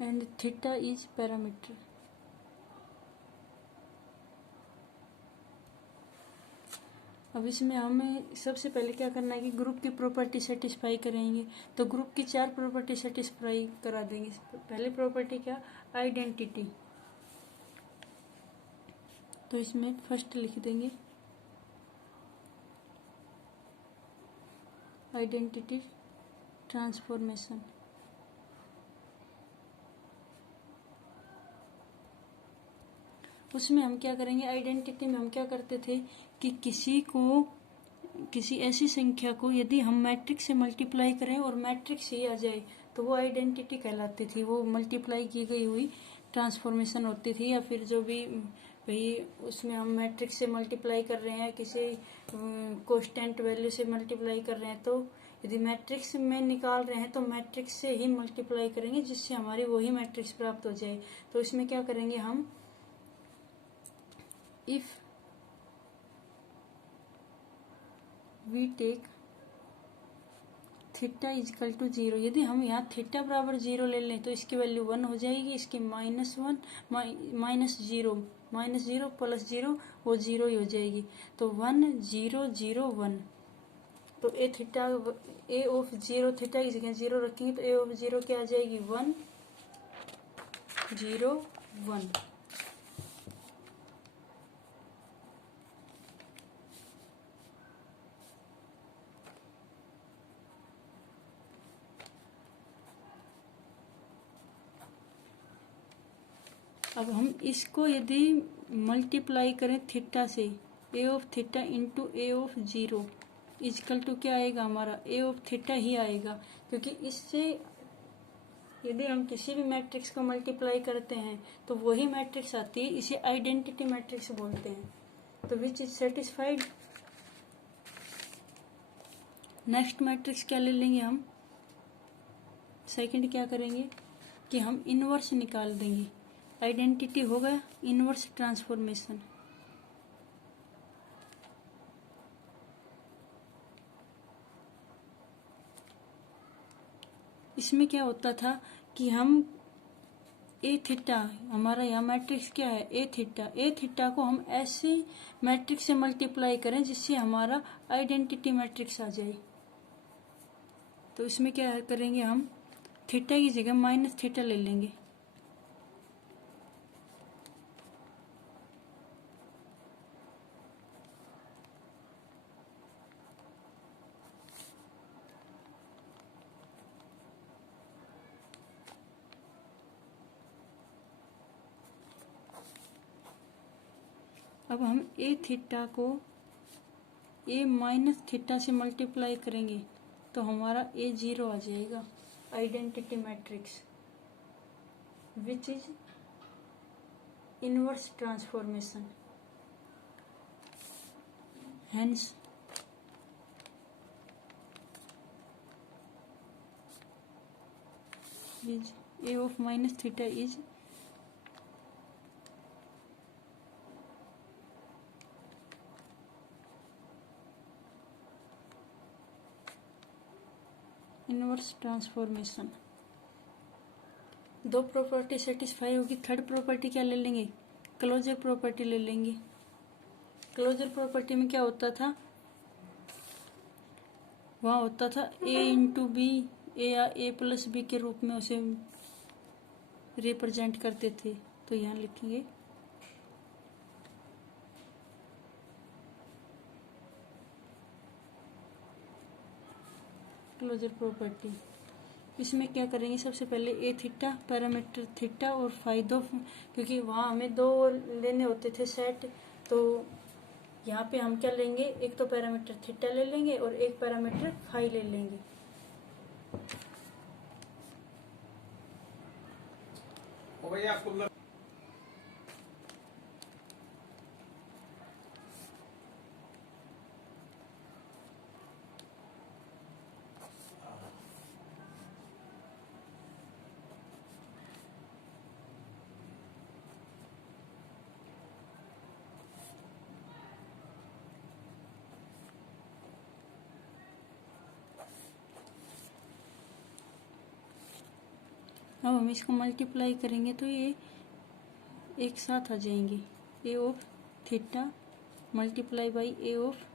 And theta is parameter. अब इसमें हमें सबसे पहले क्या करना है कि ग्रुप की प्रॉपर्टी सेटिस्फाई करेंगे। तो ग्रुप की 4 प्रॉपर्टी सेटिस्फाई करा देंगे। पहली प्रॉपर्टी क्या, आइडेंटिटी। तो इसमें फर्स्ट लिख देंगे आइडेंटिटी ट्रांसफॉर्मेशन। उसमें हम क्या करेंगे, आइडेंटिटी में हम क्या करते थे कि किसी ऐसी संख्या को यदि हम मैट्रिक्स से मल्टीप्लाई करें और मैट्रिक्स ही आ जाए तो वो आइडेंटिटी कहलाती थी। वो मल्टीप्लाई की गई हुई ट्रांसफॉर्मेशन होती थी। या फिर जो भी भाई उसमें हम मैट्रिक्स से मल्टीप्लाई कर रहे हैं, किसी कांस्टेंट वैल्यू से मल्टीप्लाई कर रहे हैं, तो यदि मैट्रिक्स में निकाल रहे हैं तो मैट्रिक्स से ही मल्टीप्लाई करेंगे जिससे हमारी वही मैट्रिक्स प्राप्त हो जाए। तो इसमें क्या करेंगे हम, if we take theta equal to 0, यदि हम यहाँ थीटा बराबर 0 ले लें तो इसकी वैल्यू 1 हो जाएगी, इसकी -1 -0 प्लस 0 वो 0 ही हो जाएगी। तो 1 0 0 1। तो ए ऑफ 0 थीटा की जगह 0 रखेंगे तो ए ऑफ 0 क्या आ जाएगी, 1 0 1। अब हम इसको यदि मल्टीप्लाई करें थीटा से, A of theta into A of 0 is equal to क्या आएगा हमारा, ए ऑफ थीटा ही आएगा। क्योंकि इससे यदि हम किसी भी मैट्रिक्स को मल्टीप्लाई करते हैं तो वही मैट्रिक्स आती है, इसे आइडेंटिटी मैट्रिक्स बोलते हैं। तो which is satisfied. Next matrix क्या ले लेंगे हम, सेकंड क्या करेंगे कि हम इनवर्स निकाल देंगे। आइडेंटिटी हो गया, इनवर्स ट्रांसफॉर्मेशन। इसमें क्या होता था कि हम ए थीटा, हमारा यहाँ मैट्रिक्स क्या है ए थीटा को हम ऐसे मैट्रिक्स से मल्टीप्लाई करें जिससे हमारा आइडेंटिटी मैट्रिक्स आ जाए। तो इसमें क्या करेंगे हम, थीटा की जगह माइनस थीटा ले लेंगे। अब हम ए थीटा को ए माइनस थीटा से मल्टीप्लाई करेंगे तो हमारा ए 0 आ जाएगा, identity matrix which is inverse transformation. Hence is a of minus theta is inverse transformation. दो प्रॉपर्टी सेटिस्फाई होगी, थर्ड प्रॉपर्टी क्या ले लेंगे, क्लोजर प्रॉपर्टी ले लेंगे। क्लोजर प्रॉपर्टी में क्या होता था, वहाँ होता था a इंटू बी, ए या ए प्लस बी के रूप में उसे रिप्रेजेंट करते थे। तो यहाँ लिखेंगे क्लोजर प्रॉपर्टी। इसमें क्या करेंगे, सबसे पहले ए थीटा पैरामीटर थीटा और फाइदो, क्योंकि वहाँ हमें दो लेने होते थे सेट, तो यहाँ पे हम क्या लेंगे, एक तो पैरामीटर थीटा ले लेंगे और एक पैरामीटर फाई ले लेंगे। अब हम इसको मल्टीप्लाई करेंगे तो ये एक साथ आ जाएंगे, A of theta multiply by A of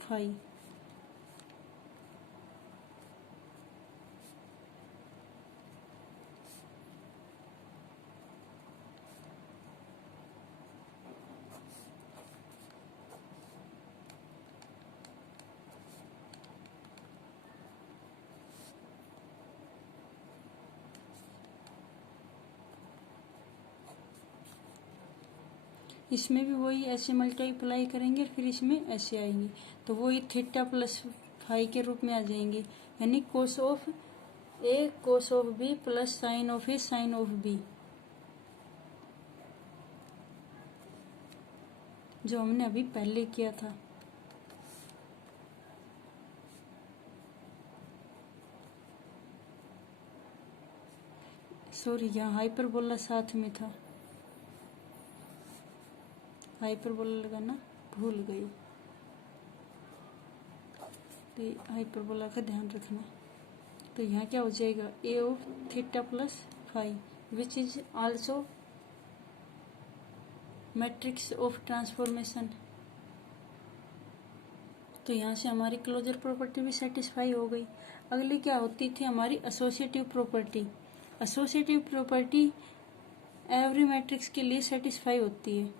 phi. इसमें भी वही ऐसे मल्टीप्लाई करेंगे, फिर इसमें ऐसे आएंगे तो वही थीटा प्लस फाई के रूप में आ जाएंगे, यानी cos of A cos of B plus sine of A sine of B, जो हमने अभी पहले किया था। सॉरी, यहाँ हाइपरबोला साथ में था, हाइपरबोला लगाना भूल गई, तो हाइपरबोला का ध्यान रखना। तो यहाँ क्या हो जाएगा, A of theta plus five which is also matrix of transformation. तो यहाँ से हमारी क्लोजर प्रॉपर्टी भी सेटिस्फाई हो गई। अगली क्या होती थी हमारी associative property. Associative property every matrix के लिए सेटिस्फाई होती है।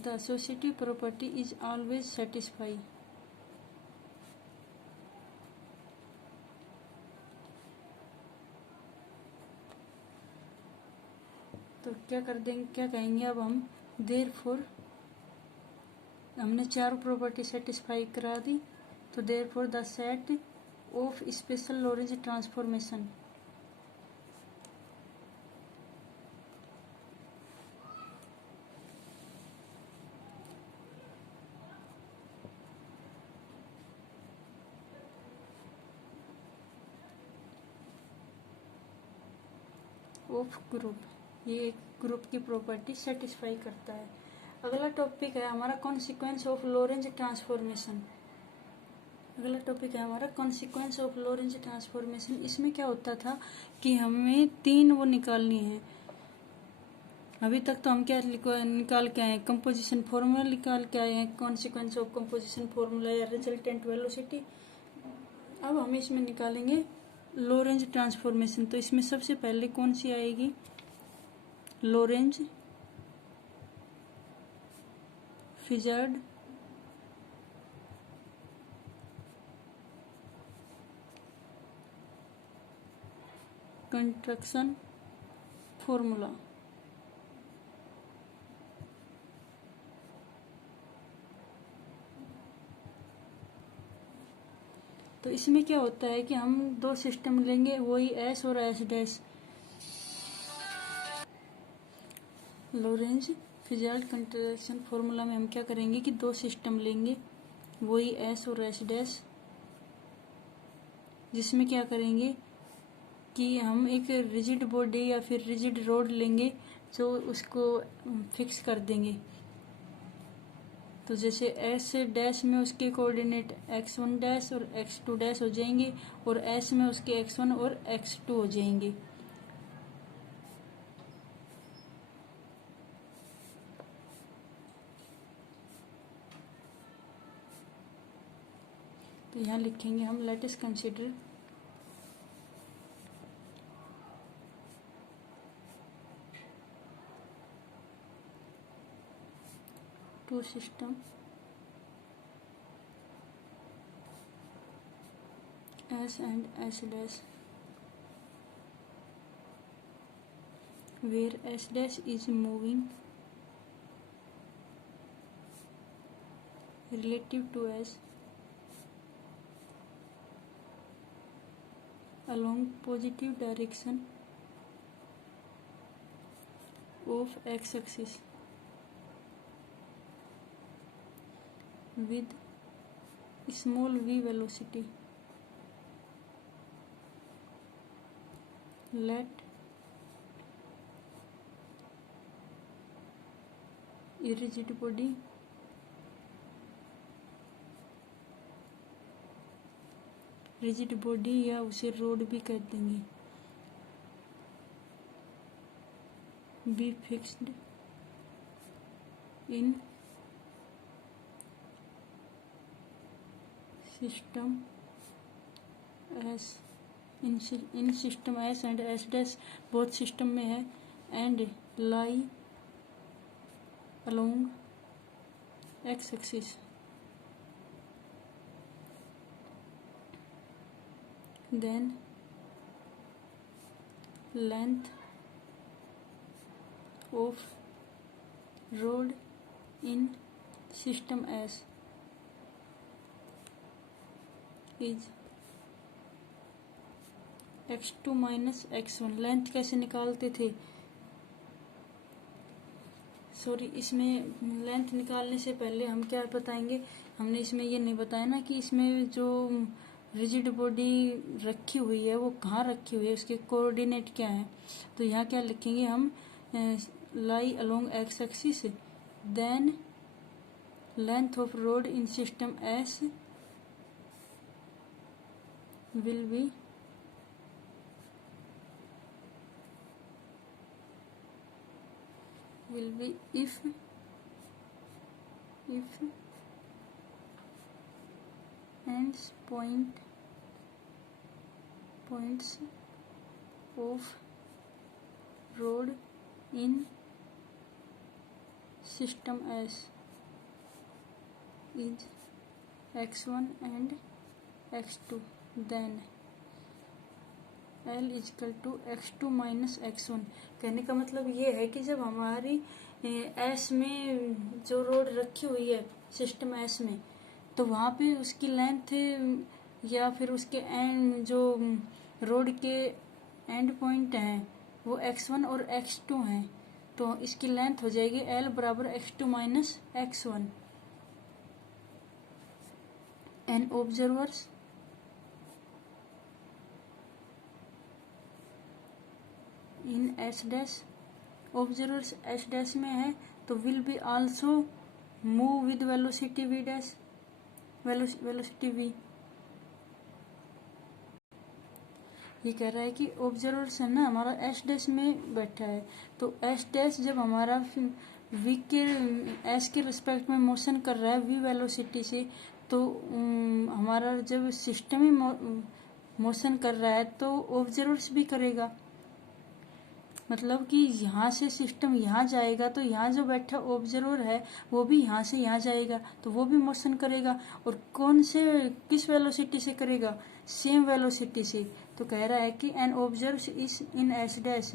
The associative property is always satisfy. तो क्या कर देंगे, क्या कहेंगे अब हम, देयरफॉर हमने चार प्रॉपर्टी सेटिस्फाई करा दी, तो therefore the set of special Lorentz transformation of group, ये एक ग्रुप की प्रॉपर्टी सेटिस्फाई करता है। अगला टॉपिक है हमारा कॉन्सिक्वेंस ऑफ लॉरेंज ट्रांसफॉर्मेशन। अगला टॉपिक है हमारा कॉन्सिक्वेंस ऑफ लॉरेंज ट्रांसफॉर्मेशन। इसमें क्या होता था कि हमें तीन वो निकालनी है। अभी तक तो हम क्या निकाल के आए हैं, कंपोजिशन फॉर्मूला निकाल के आए हैं, कॉन्सिक्वेंस ऑफ कंपोजिशन फॉर्मूला या रिजल्टेंट वेलोसिटी। अब हम इसमें निकालेंगे लॉरेंज ट्रांसफॉर्मेशन। तो इसमें सबसे पहले कौन सी आएगी, लॉरेंज फिजार्ड कंस्ट्रक्शन फॉर्मूला। तो इसमें क्या होता है कि हम दो सिस्टम लेंगे, वही एस और S dash. Lorentz Fitzgerald contraction formula में हम क्या करेंगे कि दो सिस्टम लेंगे, वही एस और एस डैश, जिसमें क्या करेंगे कि हम एक रिजिड बॉडी या फिर रिजिड रोड लेंगे, जो उसको फिक्स कर देंगे। तो जैसे एस डैश में उसके कोऑर्डिनेट x1 डैश और x2 डैश हो जाएंगे, और एस में उसके x1 और x2 हो जाएंगे। तो यहाँ लिखेंगे हम, let us consider two system S and S dash, where S dash is moving relative to S along positive direction of x axis. with small v velocity. Let rigid body या उसे road भी कह देंगे, be fixed in system S, in system S and S dash both system में है, and lie along x axis. Then length of rod in system S is x2 minus x1. Length कैसे निकालते थे? Sorry, इसमें length निकालने से पहले हम क्या बताएंगे, हमने इसमें ये नहीं बताया ना कि इसमें जो रिजिड बॉडी रखी हुई है वो कहाँ रखी हुई है, उसके कोऑर्डिनेट क्या है. तो यहाँ क्या लिखेंगे हम, lie along X axis, then length of rod in system S will be if ends points of road in system S is x1 and x2, then L is equal to x2 minus x1. कहने का मतलब ये है कि जब हमारी S में जो रोड रखी हुई है सिस्टम S में, तो वहाँ पे उसकी लेंथ या फिर उसके एंड जो रोड के एंड पॉइंट हैं वो x1 और x2 हैं, तो इसकी लेंथ हो जाएगी L बराबर x2 minus x1. And observers in S dash, observers S dash में है तो will be also move with velocity v dash, velocity v. ये कह रहा है कि ऑब्जर्वर्स है ना हमारा एस डैश में बैठा है, तो एस डैश जब हमारा वी के एस के रिस्पेक्ट में मोशन कर रहा है वी वेलोसिटी से, तो हमारा जब सिस्टम ही मोशन कर रहा है तो ऑब्जर्वर्स भी करेगा. मतलब कि यहाँ से सिस्टम यहाँ जाएगा तो यहाँ जो बैठा ऑब्जर्वर है वो भी यहाँ से यहाँ जाएगा तो वो भी मोशन करेगा. और कौन से किस वेलोसिटी से करेगा, सेम वेलोसिटी से. तो कह रहा है कि an observe is in S dash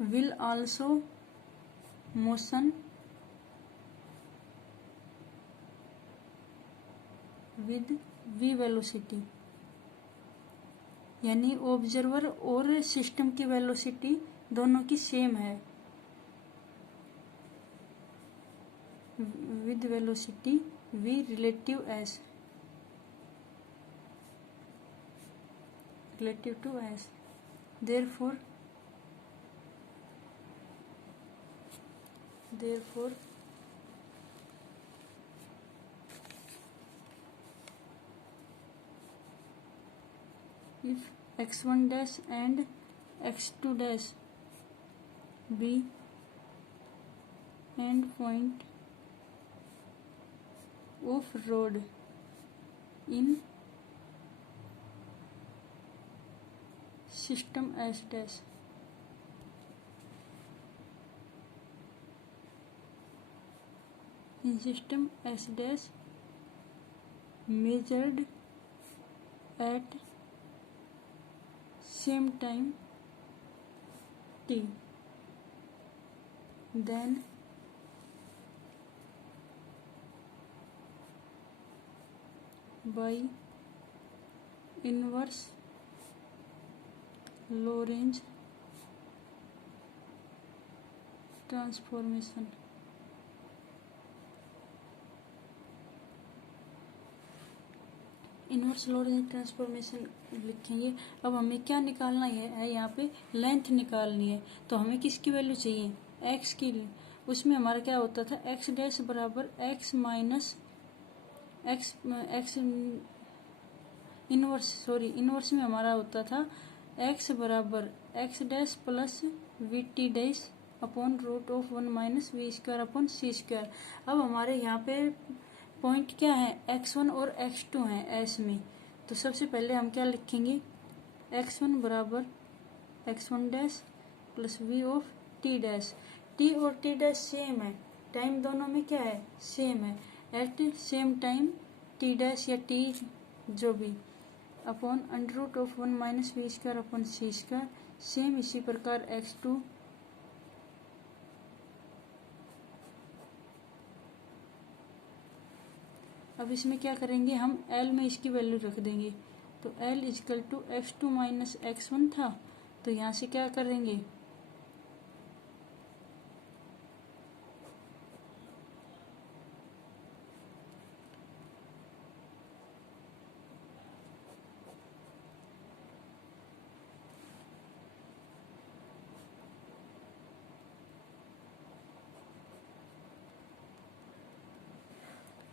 will also motion with v velocity. यानी ऑब्जर्वर और सिस्टम की वेलोसिटी दोनों की सेम है, with velocity v relative to S. Therefore if x1 dash and x2 dash be end point of road in system S dash, in system S dash measured at same time t, then by inverse Lorentz transformation inverse Laurent transformation लिखेंगे। अब हमें क्या निकालना है, यहाँ पे length निकालनी है। तो हमें किसकी वैल्यू चाहिए, एक्स की। उसमें हमारा क्या होता था, एक्स डैश बराबर x minus x x inverse में हमारा होता था एक्स बराबर x dash plus v t dash upon root of 1 minus we square upon C square. अब हमारे यहाँ पे पॉइंट क्या है, x1 और x2 है एस में। तो सबसे पहले हम क्या लिखेंगे, x1 बराबर x1 dash plus v of t dash. T और टी डैश सेम है, टाइम दोनों में क्या है, सेम है। At same time t dash या टी जो भी upon under root of 1 minus we square upon C square. Same इसी प्रकार x2 अब इसमें क्या करेंगे, हम L में इसकी वैल्यू रख देंगे। तो L is equal to x2 minus x1 था, तो यहाँ से क्या करेंगे,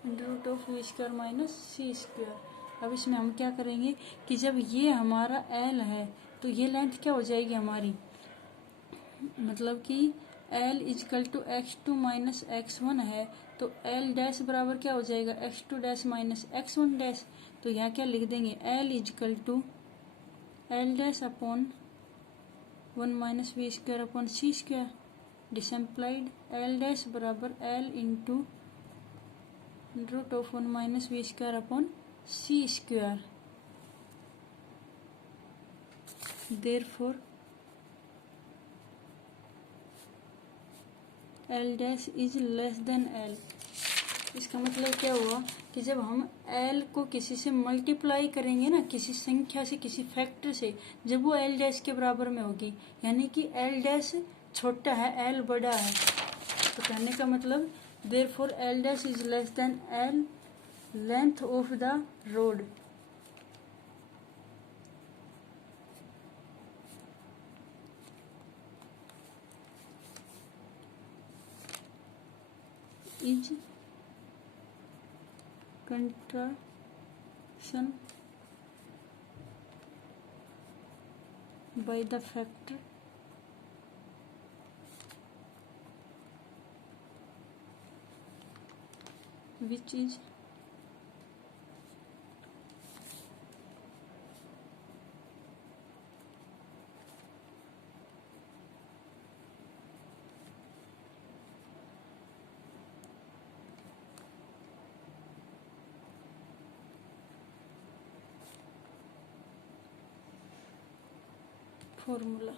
under root of v square minus c square. अब इसमें हम क्या करेंगे कि जब ये हमारा L है तो ये लेंथ क्या हो जाएगी हमारी, मतलब कि L is equal to x2 minus x1 है, तो L डैश बराबर क्या हो जाएगा, x2 dash minus x1 dash. तो यहाँ क्या लिख देंगे, L is equal to L dash upon 1 minus we square upon C square. This implied L dash बराबर L into root of 1 minus we square upon C square. Therefore L dash is less than L। इसका मतलब क्या हुआ कि जब हम L को किसी से मल्टीप्लाई करेंगे ना, किसी संख्या से, किसी फैक्टर से, जब वो L डैश के बराबर में होगी, यानी कि L डैश छोटा है L बड़ा है, तो कहने का मतलब therefore L dash is less than L length of the road. Is contraction by the factor which is formula।